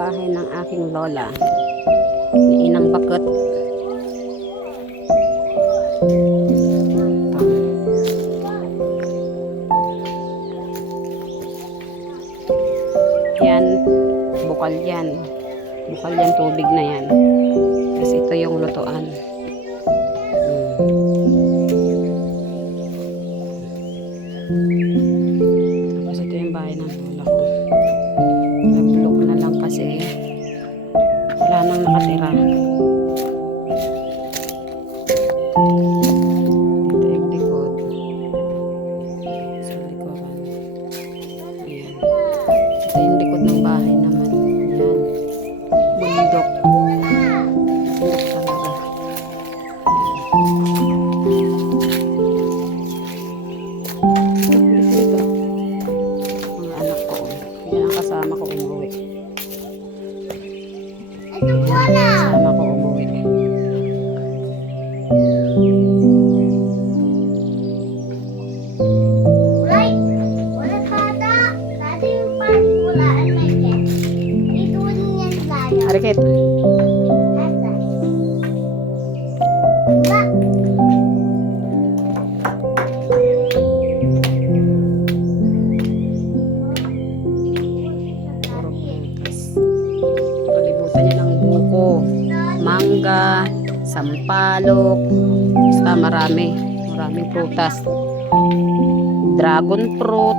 bahay ng aking lola, ni Inang Bakit. Yan, bukal yan. Bukal yan, tubig na yan. Tapos ito yung lutuan. Tapos ito yung bahay ng lola ko. Nag-vlog na lang kasi wala nang nakatira. Dito yung likod. Sa likodan. Ayan. Ito yung likod ng bahay naman. Ayan. Bundok. Bundok talaga. Dito. Mga anak ko. Yan ang kasama ko umuwi. Kasama ko umuwi. Arikit. Palibutan niya ng buko, mangga, sampalok, basta maraming prutas, dragon fruit,